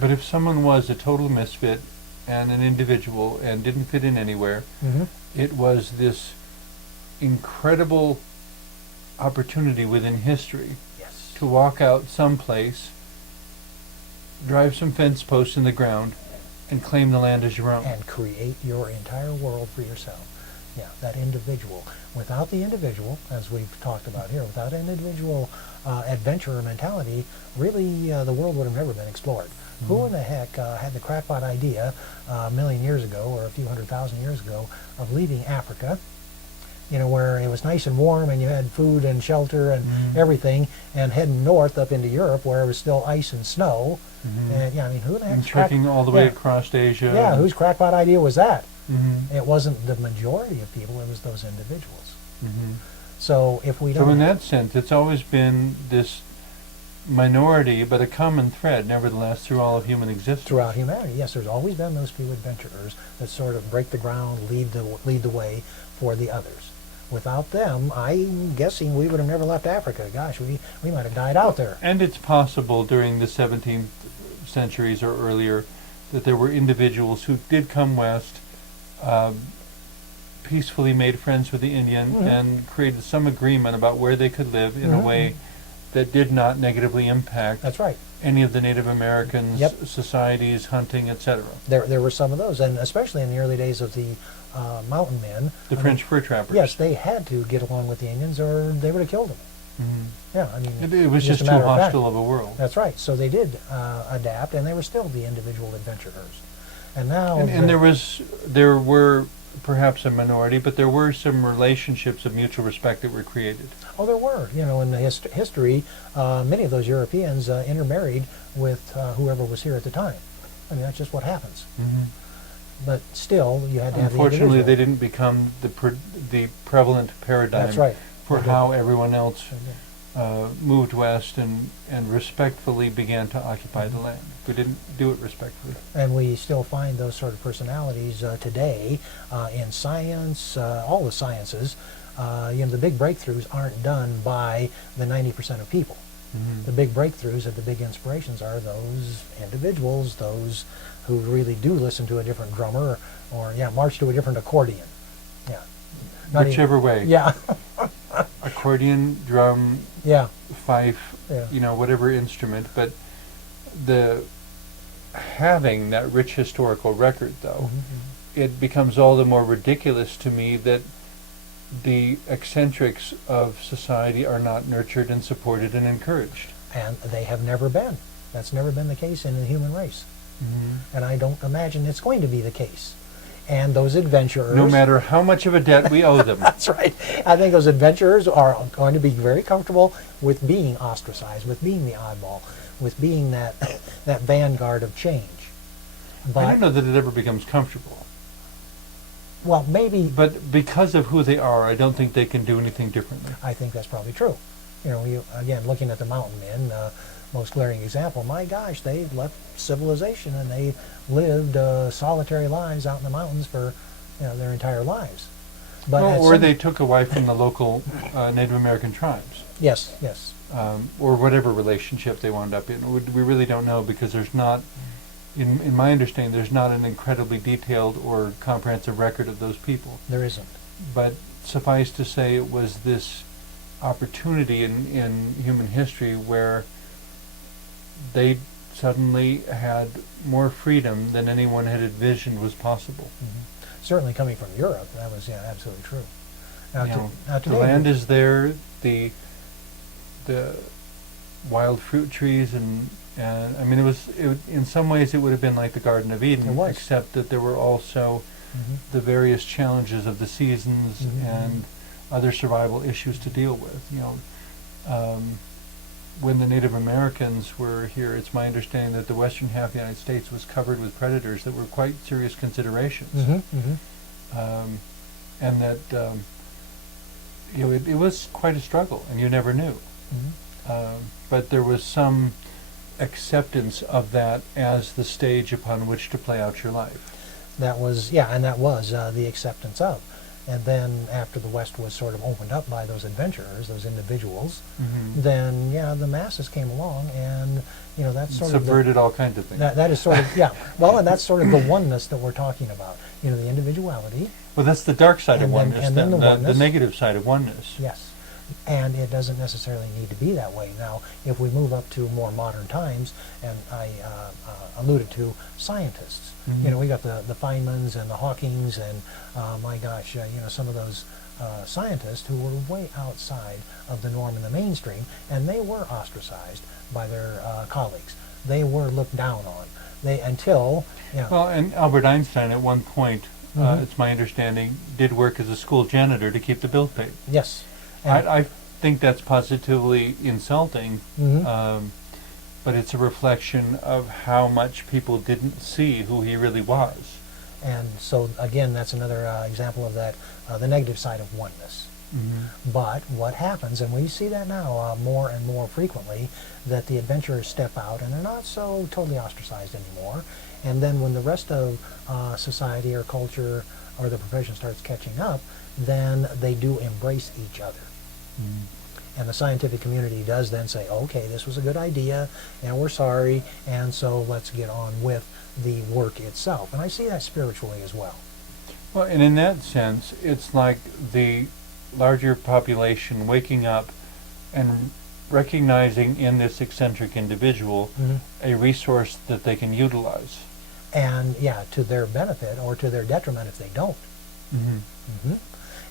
But if someone was a total misfit and an individual and didn't fit in anywhere, it was this incredible opportunity within history to walk out someplace, drive some fence posts in the ground, and claim the land as your own. And create your entire world for yourself. Yeah, that individual. Without the individual, as we've talked about here, without an individual adventurer mentality, really the world would have never been explored. Who in the heck had the crackpot idea a million years ago, or a few 100,000 years ago, of leaving Africa, where it was nice and warm and you had food and shelter and everything, and heading north up into Europe where it was still ice and snow. And who the heck? And trekking all the way across Asia. Yeah, whose crackpot idea was that? It wasn't the majority of people, it was those individuals. So if we don't... So in that sense, it's always been this minority, but a common thread, nevertheless, through all of human existence. Throughout humanity, yes, there's always been those few adventurers that sort of break the ground, lead the way for the others. Without them, I'm guessing we would have never left Africa. Gosh, we might have died out there. And it's possible during the 17th centuries or earlier that there were individuals who did come west, peacefully made friends with the Indian, and created some agreement about where they could live in a way that did not negatively impact any of the Native Americans, societies, hunting, etc. There were some of those, and especially in the early days of the mountain men. The French fur trappers. Yes, they had to get along with the Indians or they would have killed them. Yeah, it was just too hostile of a world. That's right. So they did adapt, and they were still the individual adventurers. And now... And there were perhaps a minority, but there were some relationships of mutual respect that were created. Oh, there were. In the history, many of those Europeans intermarried with whoever was here at the time. That's just what happens. But still, you had to have the individual. Unfortunately, they didn't become the prevalent paradigm for how everyone else moved west and respectfully began to occupy the land. We didn't do it respectfully. And we still find those sort of personalities today in science, all the sciences. The big breakthroughs aren't done by the 90% of people. The big breakthroughs and the big inspirations are those individuals, those who really do listen to a different drummer or march to a different accordion. Whichever way. Yeah. Accordion, drum, fife, whatever instrument. But having that rich historical record, though, it becomes all the more ridiculous to me that the eccentrics of society are not nurtured and supported and encouraged. And they have never been. That's never been the case in the human race. And I don't imagine it's going to be the case. And those adventurers... No matter how much of a debt we owe them. That's right. I think those adventurers are going to be very comfortable with being ostracized, with being the oddball, with being that vanguard of change. But I don't know that it ever becomes comfortable. Well, maybe... But because of who they are, I don't think they can do anything differently. I think that's probably true. Again, looking at the mountain men, most glaring example, my gosh, they left civilization and they lived solitary lives out in the mountains for their entire lives. But or they took a wife from the local Native American tribes. Yes. Or whatever relationship they wound up in. We really don't know because there's not, in my understanding, there's not an incredibly detailed or comprehensive record of those people. There isn't. But suffice to say, it was this opportunity in human history where they suddenly had more freedom than anyone had envisioned was possible. Certainly coming from Europe, that was absolutely true. Now, the land is there, the wild fruit trees, and I mean, in some ways it would have been like the Garden of Eden, except that there were also the various challenges of the seasons and other survival issues to deal with. When the Native Americans were here, it's my understanding that the western half of the United States was covered with predators that were quite serious considerations. And that it was quite a struggle, and you never knew. But there was some acceptance of that as the stage upon which to play out your life. That was, and that was the acceptance of. And then after the West was sort of opened up by those adventurers, those individuals, Mm-hmm. then yeah, the masses came along, and that's sort of Subverted all kinds of things. that is sort of yeah. Well, and that's sort of the oneness that we're talking about. The individuality. Well, that's the dark side of And then- oneness, and then the the oneness. negative side of oneness. Yes. And it doesn't necessarily need to be that way. Now, if we move up to more modern times, and I alluded to scientists, Mhm. we got the Feynmans and the Hawkings, and my gosh, some of those scientists who were way outside of the norm in the mainstream, and they were ostracized by their colleagues. They were looked down on. Until Well, and Albert Einstein at one point, Mhm. it's my understanding, did work as a school janitor to keep the bills paid. yes. And- I think that's positively insulting, Mhm. but it's a reflection of how much people didn't see who he really was. And so again, that's another example of that, the negative side of oneness. Mm-hmm. But what happens, and we see that now more and more frequently, that the adventurers step out and they're not so totally ostracized anymore. And then when the rest of society or culture or the profession starts catching up, then they do embrace each other. Mm-hmm. And the scientific community does then say, okay, this was a good idea, and we're sorry, and so let's get on with the work itself. And I see that spiritually as well. Well, and in that sense, it's like the larger population waking up and recognizing in this eccentric individual Mhm. a resource that they can utilize. And yeah, to their benefit or to their detriment if they don't. Mm-hmm.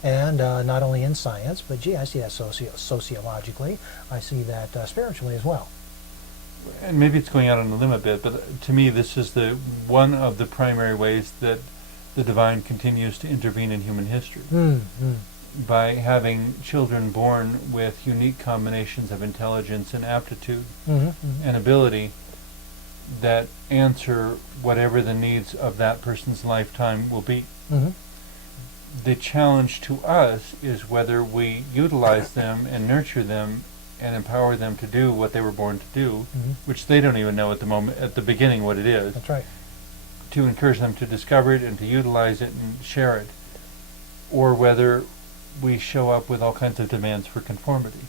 And not only in science, but gee, I see that sociologically. I see that spiritually as well. And maybe it's going out on a limb a bit, but to me this is the one of the primary ways that the divine continues to intervene in human history. Mm-hmm. By having children born with unique combinations of intelligence and aptitude Mm-hmm. and ability that answer whatever the needs of that person's lifetime will be. Mm-hmm. The challenge to us is whether we utilize them and nurture them and empower them to do what they were born to do, Mhm. which they don't even know at the beginning what it is, That's right. to encourage them to discover it and to utilize it and share it, or whether we show up with all kinds of demands for conformity.